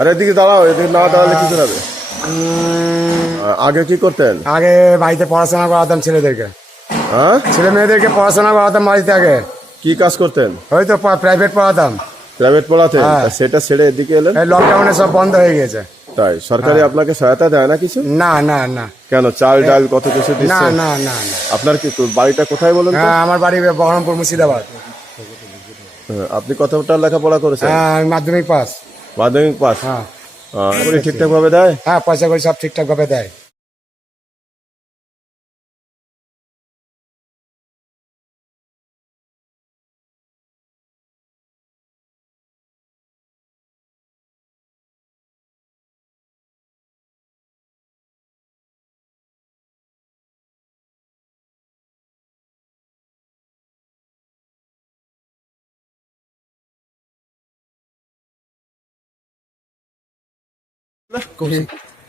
আরে এদিকে দাঁড়াও, এদিকে না দাঁড়ালে কি করে হবে? আগে কি করতেন? আগে বাড়িতে পড়াশোনা করাতাম ছেলেদেরকে, হ্যাঁ, ছেলে মেয়েদেরকে পড়াশোনা করাতাম বাড়িতে। আগে কি কাজ করতেন? হয়তো প্রাইভেট পড়াতাম। প্রাইভেট পড়াতেন? হ্যাঁ। তা সেটা ছেড়ে এদিকে এলেন? এই লকডাউনে সব বন্ধ হয়ে গেছে। তাই সরকারি আপনাকে সহায়তা দেয় না কিছু? না না না কেন, চাল ডাল কত কিছু না দিচ্ছে? না না না। আপনার কি বাড়িটা কোথায় বলুন তো? হ্যাঁ, আমার বাড়ি বহরমপুর, মুর্শিদাবাদ। আপনি কতটা লেখাপড়া করেছেন? হ্যাঁ, আমি মাধ্যমিক পাস। মাধ্যমিক পাস? হ্যাঁ ঠিকঠাক ভাবে দেয়? হ্যাঁ, পয়সা করে সব ঠিকঠাক ভাবে দেয়।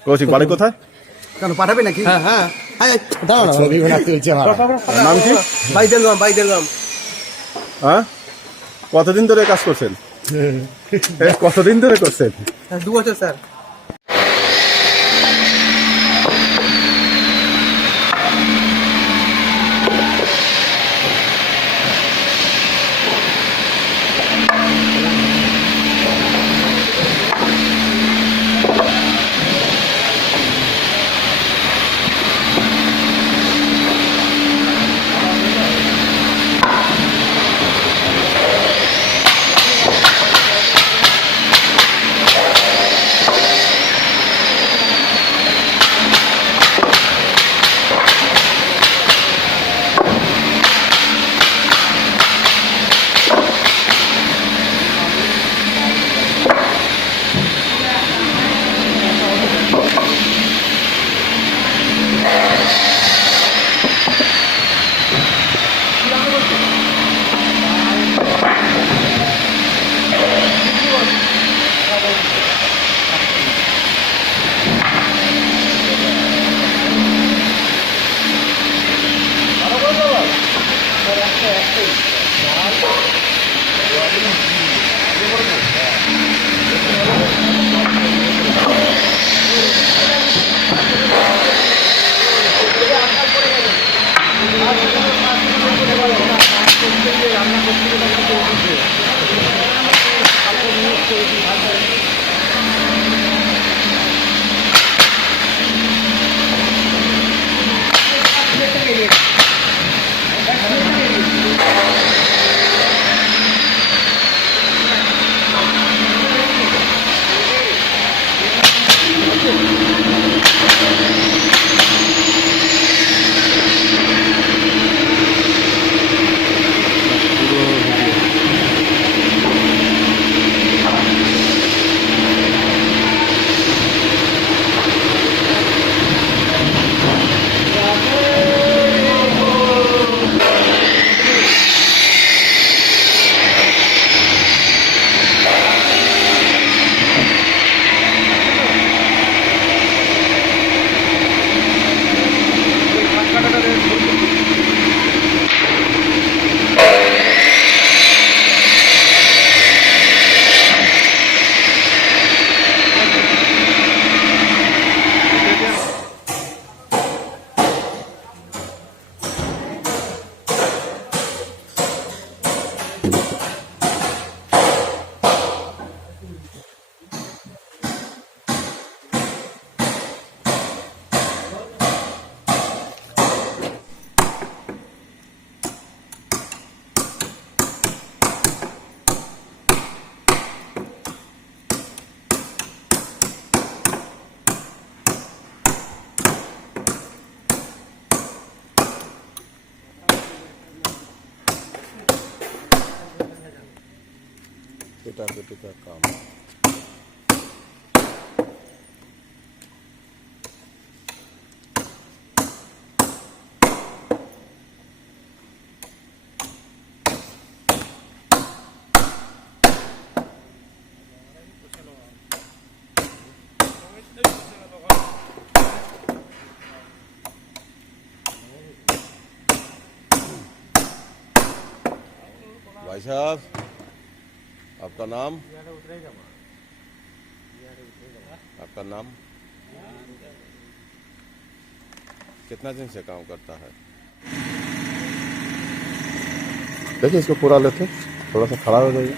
কৌশিক, বাড়ি কোথায়? কেন পাঠাবে নাকি? হ্যাঁ হ্যাঁ, ছবি বানাতে হচ্ছে। নাম কি? বাইদেরগাম। হ্যাঁ, কতদিন ধরে কাজ করছেন? কতদিন ধরে করছেন? 2 বছর স্যার। पिटा का काम। भाई साहब, आपका नाम? इसका नाम? कितना दिन से काम करता है? देखिए इसको पूरा लेते, थोड़ा सा खड़ा हो जाइए।